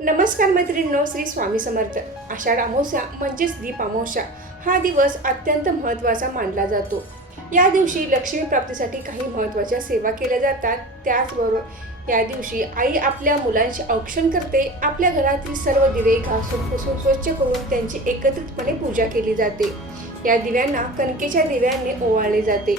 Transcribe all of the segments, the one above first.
नमस्कार मैत्रिणींनो, श्री स्वामी समर्थ. आषाढ अमावस्या म्हणजेच दीप अमावस्या हा दिवस अत्यंत महत्त्वाचा मानला जातो. या दिवशी लक्ष्मी प्राप्तीसाठी काही महत्त्वाच्या सेवा केल्या जातात. त्याचबरोबर या दिवशी आई आपल्या मुलांचे औक्षण करते. आपल्या घरातील सर्व दिवे घासून पुसून स्वच्छ करून त्यांची एकत्रितपणे पूजा केली जाते. या दिव्यांना कणकेच्या दिव्यांनी ओवाळले जाते.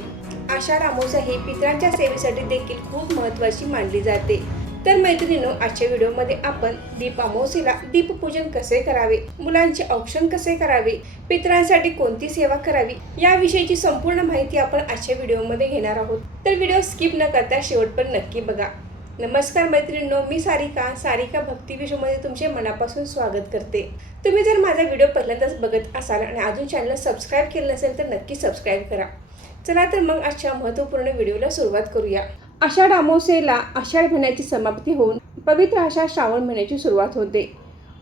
आषाढ अमावस्या ही पितरांच्या सेवेसाठी देखील खूप महत्त्वाची मानली जाते. तर मैत्रिणींनो, आजच्या व्हिडिओमध्ये आपण दीप अमावस्येला दीपपूजन कसे करावे, मुलांचे औक्षण कसे करावे, पितरांसाठी कोणती सेवा करावी याविषयीची संपूर्ण माहिती आपण आजच्या व्हिडिओमध्ये घेणार आहोत. तर व्हिडिओ स्किप न करता शेवटपर्यंत नक्की बघा. नमस्कार मैत्रिणींनो, मी सारिका भक्ती विश्वमध्ये तुमचे मनापासून स्वागत करते. तुम्ही जर माझा व्हिडिओ पहिल्यांदाच बघत असाल आणि अजून चॅनल सबस्क्राईब केलं नसेल तर नक्की सबस्क्राईब करा. चला तर मग आजच्या महत्त्वपूर्ण व्हिडिओला सुरुवात करूया. आषाढ अमावस्येला आषाढ महिन्याची समाप्ती होऊन पवित्र अशा श्रावण महिन्याची सुरुवात होते.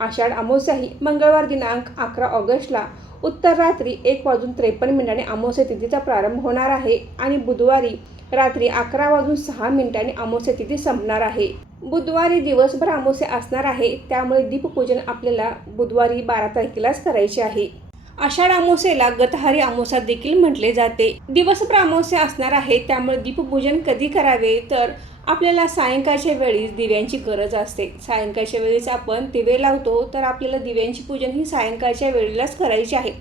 आषाढ अमावस्या ही मंगळवार दिनांक 11 ऑगस्टला उत्तर रात्री 1:53 अमावस्या तिथीचा प्रारंभ होणार आहे आणि बुधवारी रात्री 11:06 अमावस्या तिथी संपणार आहे. बुधवारी दिवसभर अमावस्या असणार आहे, त्यामुळे दीपपूजन आपल्याला बुधवारी 12 तारखेलाच करायचे आहे. आषाढ अमावस्येला गतहारी अमावस्या देखील म्हटले जाते. दिवसभर अमावस्या असणार आहे, त्यामुळे दीपपूजन कधी करावे तर आपल्याला सायंकाळच्या वेळी दिव्यांची गरज असते. सायंकाळच्या वेळीच आपण दिवे लावतो, तर आपल्याला दिव्यांची पूजन ही सायंकाळच्या वेळेलाच करायची आहे.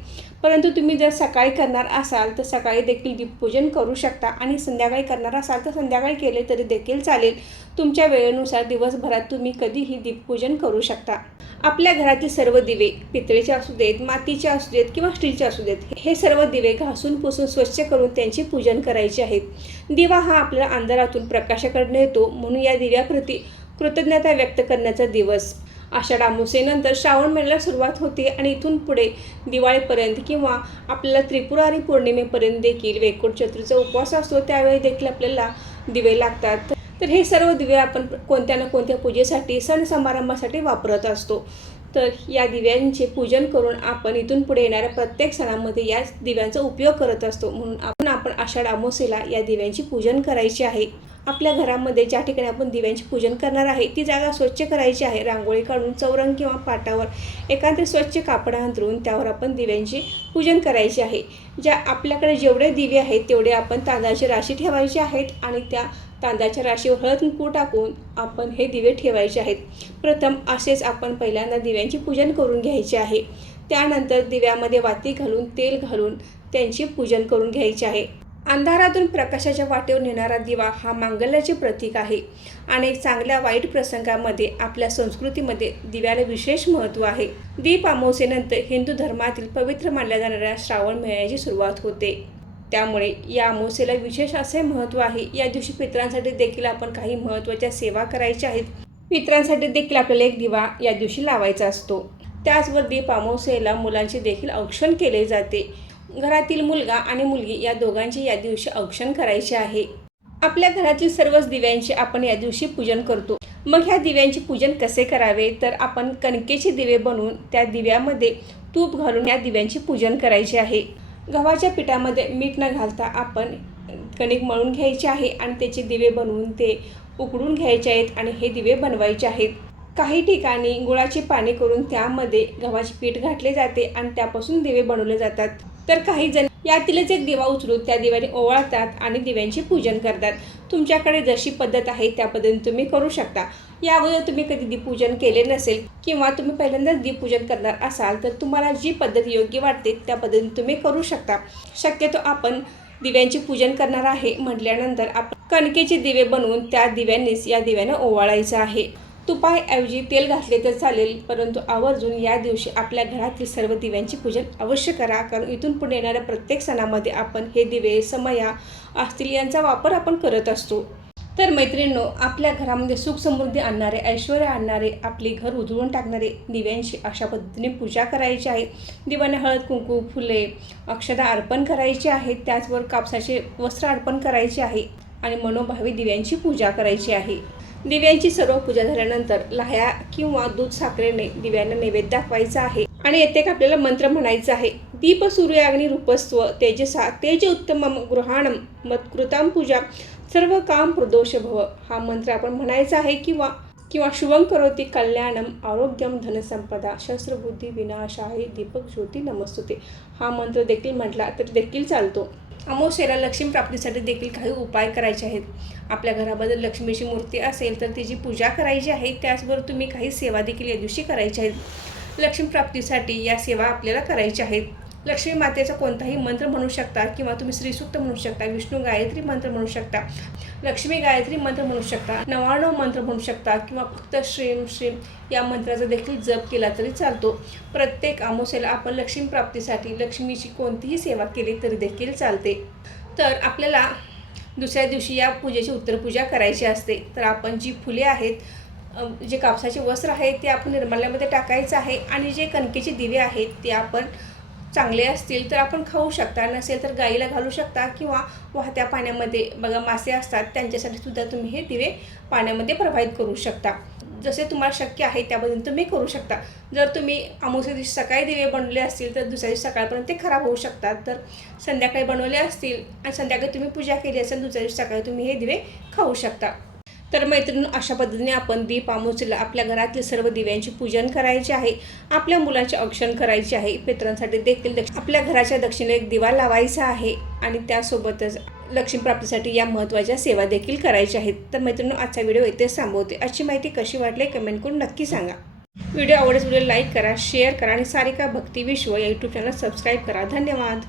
परंतु तुम्ही जर सकाळी करणार असाल तर सकाळी देखील दीपपूजन करू शकता आणि संध्याकाळी करणार असाल तर संध्याकाळी केले तरी देखील चालेल. तुमच्या वेळेनुसार दिवसभरात तुम्ही कधीही दीपपूजन करू शकता. आपल्या घरातील सर्व दिवे पितळेचे असू देत, मातीचे असू देत किंवा स्टीलचे असू देत, हे सर्व दिवे घासून पुसून स्वच्छ करून त्यांचे पूजन करायचे आहे. दिवा हा आपल्याला अंधारातून प्रकाशाकडे येतो, म्हणून या दिव्याप्रती कृतज्ञता व्यक्त करण्याचा दिवस. आषाढ अमावस्येनंतर श्रावण महिन्याला सुरुवात होते आणि इथून पुढे दिवाळीपर्यंत किंवा आपल्याला त्रिपुरारी पौर्णिमेपर्यंत देखील वैकुंठ चतुर्थीचा उपवास असतो, त्यावेळी देखील आपल्याला दिवे लागतात. तर हे सर्व दिवे आपण कोणत्या ना कोणत्या पूजेसाठी सण समारंभासाठी वापरत असतो. तर या दिव्यांचे पूजन करून आपण इथून पुढे येणाऱ्या प्रत्येक सणामध्ये या दिव्यांचा उपयोग करत असतो. म्हणून आपण आषाढ अमावस्येला या दिव्यांची पूजन करायचे आहे. आपल्या घरामध्ये ज्या ठिकाणी आपण दिव्यांचे पूजन करणार आहे ती जागा स्वच्छ करायची आहे. रांगोळी काढून चौरंग किंवा पाटावर एखादे स्वच्छ कापड अंथरून त्यावर आपण दिव्यांचे पूजन करायचे आहे. आपल्याकडे जेवढे दिवे आहेत तेवढे आपण तांदळाची राशी ठेवायची आहेत आणि त्या तांदळाच्या राशीवर हळद कुंकू टाकून आपण हे दिवे ठेवायचे आहेत. प्रथम असेच आपण पहिल्यांदा दिव्यांचे पूजन करून घ्यायचे आहे. त्यानंतर दिव्यामध्ये वाती घालून तेल घालून त्यांचे पूजन करून घ्यायचे आहे. अंधारातून प्रकाशाच्या वाटेवर नेणारा दिवा हा मांगल्याचे प्रतीक आहे आणि चांगल्या वाईट प्रसंगामध्ये आपल्या संस्कृतीमध्ये दिव्याला विशेष महत्त्व आहे. दीप अमावस्येनंतर हिंदू धर्मातील पवित्र मानल्या जाणाऱ्या श्रावण महिन्याची सुरुवात होते, त्यामुळे या अमावस्येला विशेष असे महत्त्व आहे. या दिवशी पितरांसाठी देखील आपण काही महत्त्वाच्या सेवा करायच्या आहेत. पितरांसाठी देखील आपल्याला एक दिवा या दिवशी लावायचा असतो. त्याचबरोबर दीप अमावस्येला मुलांचे देखील औक्षण केले जाते. घरातील मुलगा आणि मुलगी या दोघांचे या दिवशी औक्षण करायचे आहे. आपल्या घरातील सर्वच दिव्यांचे आपण या दिवशी पूजन करतो. मग ह्या दिव्यांचे पूजन कसे करावे तर आपण कणकेचे दिवे बनवून त्या दिव्यामध्ये तूप घालून या दिव्यांचे पूजन करायचे आहे. गव्हाच्या पिठामध्ये मीठ न घालता आपण कणिक मळून घ्यायचे आहे आणि त्याचे दिवे बनवून ते उकडून घ्यायचे आहेत आणि हे दिवे बनवायचे आहेत. काही ठिकाणी गुळाची पाणी करून त्यामध्ये गव्हाचे पीठ घातले जाते आणि त्यापासून दिवे बनवले जातात. तर काही जण यातीलच एक दिवा उचलून त्या दिव्याने ओवाळतात आणि दिव्यांचे पूजन करतात. तुमच्याकडे जशी पद्धत आहे त्या पद्धतीने तुम्ही करू शकता. या अगोदर तुम्ही कधी दीपपूजन केले नसेल किंवा तुम्ही पहिल्यांदाच दीपपूजन करणार असाल तर तुम्हाला जी पद्धत योग्य वाटते त्या पद्धतीने तुम्ही करू शकता. शक्यतो आपण दिव्यांचे पूजन करणार आहे म्हटल्यानंतर आपण कणकेचे दिवे बनवून त्या दिव्यांनीच या दिव्यानं ओवाळायचं आहे. तुपाऐवजी तेल घातले तर चालेल, परंतु आवर्जून या दिवशी आपल्या घरातील सर्व दिव्यांचे पूजन अवश्य करा, कारण इथून पुढे येणाऱ्या प्रत्येक सणामध्ये आपण हे दिवे समया असतील यांचा वापर आपण करत असतो. तर मैत्रिणींनो, आपल्या घरामध्ये सुख समृद्धी आणणारे, ऐश्वर्य आणणारे, आपले घर उजळून टाकणारे दिव्यांची अशा पद्धतीने पूजा करायची आहे. दिव्यांना हळद कुंकू, फुले, अक्षता अर्पण करायची आहेत. त्याचबरोबर कापसाचे वस्त्र अर्पण करायचे आहे आणि मनोभावी दिव्यांची पूजा करायची आहे. दिव्यांची सर्व पूजा झाल्यानंतर लाह्या किंवा दूध साखरेने दिव्यांना नैवेद्य दाखवायचा आहे आणि येथे आपल्याला मंत्र म्हणायचा आहे. दीप सूर्याग्नी रूपस्व तेजसा तेज उत्तमम गृहाणम मत्कृताम पूजा सर्व काम प्रदोष भव. हा मंत्र आपण म्हणायचा आहे किंवा किंवा शुभं करोति कल्याणम आरोग्यम धनसंपदा शस्त्रबुद्धी विनाशाय दीपक ज्योती नमस्तुते हा मंत्र देखील म्हटला तर देखील चालतो. अमावस्येला लक्ष्मी प्राप्तीसाठी देखील काही उपाय करायचे आहेत. आपल्या घरामध्ये लक्ष्मीची मूर्ती असेल तर तिची पूजा करायची आहे. त्याचबरोबर तुम्ही काही सेवा देखील या दिवशी करायच्या आहेत. लक्ष्मी प्राप्तीसाठी या सेवा आपल्याला करायच्या आहेत. लक्ष्मी मातेचा कोणताही मंत्र म्हणू शकता किंवा तुम्ही श्रीसूक्त म्हणू शकता, विष्णू गायत्री मंत्र म्हणू शकता, लक्ष्मी गायत्री मंत्र म्हणू शकता, 99 मंत्र म्हणू शकता किंवा फक्त श्रीम श्रीम या मंत्राचा देखील जप केला तरी चालतो. प्रत्येक अमावस्येला आपण लक्ष्मी प्राप्तीसाठी लक्ष्मीची कोणतीही सेवा केली तरी देखील चालते. तर आपल्याला दुसऱ्या दिवशी या पूजेची उत्तरपूजा करायची असते. तर आपण जी फुले आहेत, जे कापसाचे वस्त्र आहेत ते आपण निर्माल्यामध्ये टाकायचं आहे आणि जे कणकेचे दिवे आहेत ते आपण चांगले असतील तर आपण खाऊ शकता, नसेल तर गाईला घालू शकता किंवा वाहत्या पाण्यामध्ये बघा मासे असतात त्यांच्यासाठी सुद्धा तुम्ही हे दिवे पाण्यामध्ये प्रवाहित करू शकता. जसे तुम्हाला शक्य आहे त्याबद्दल तुम्ही करू शकता. जर तुम्ही अमावस्या दिवशी सकाळी दिवे बनवले असतील तर दुसऱ्या दिवशी सकाळपर्यंत ते खराब होऊ शकतात. तर संध्याकाळी बनवले असतील आणि संध्याकाळी तुम्ही पूजा केली असेल दुसऱ्या दिवशी सकाळी तुम्ही हे दिवे खाऊ शकता. तर मैत्रिणी, अशा पद्धतीने आपण दीप अमावस्येला आपल्या घरातले सर्व दिव्यांचे पूजन करायचे आहे. आपल्या मुलाचे औक्षण करायचे आहे. पितरांसाठी देखील आपल्या घराच्या दक्षिणेला एक दिवा लावायचा आहे आणि त्यासोबतच लक्ष्मी प्राप्तीसाठी या महत्त्वाच्या सेवा देखील करायच्या आहेत. तर मैत्रिणी, आजचा व्हिडिओ इथेच थांबवते. आजची माहिती कशी वाटली कमेंट करून नक्की सांगा. व्हिडिओ आवडल्यास व्हिडिओ लाईक करा, शेअर करा आणि सारिका भक्ती विश्व या यूट्यूब चॅनल सबस्क्राईब करा. धन्यवाद.